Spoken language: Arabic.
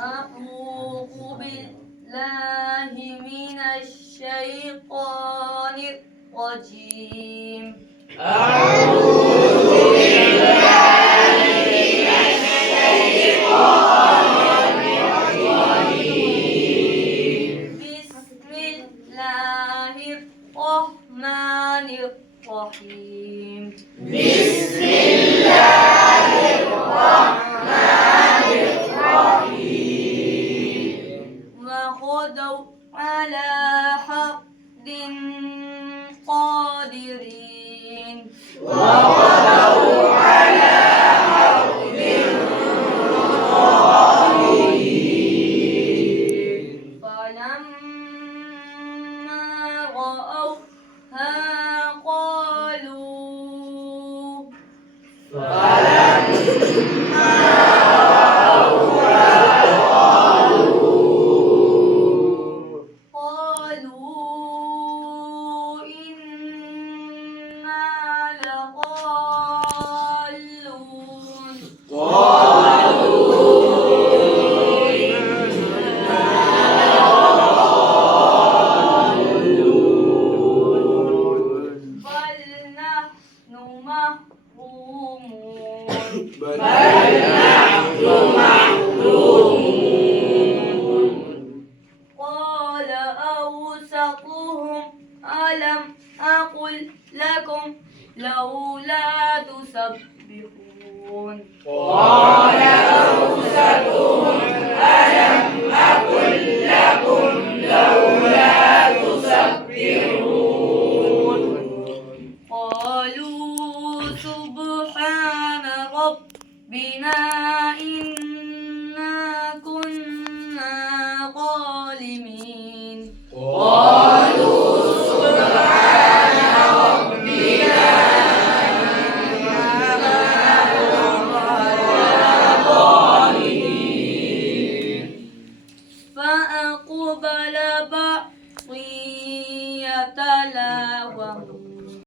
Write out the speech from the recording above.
أعوذ بالله من الشيطان الرجيم. بسم الله الرحمن الرحيم. وغدوا على حرد قادرين. فلما رأوها قالوا إنا لضالون. بل نحن محرومون. قال أوسطهم ألم أقل لكم لولا تسبحون. قالوا سبحان ربنا إنا كنا ظالمين. فأقبل بعضهم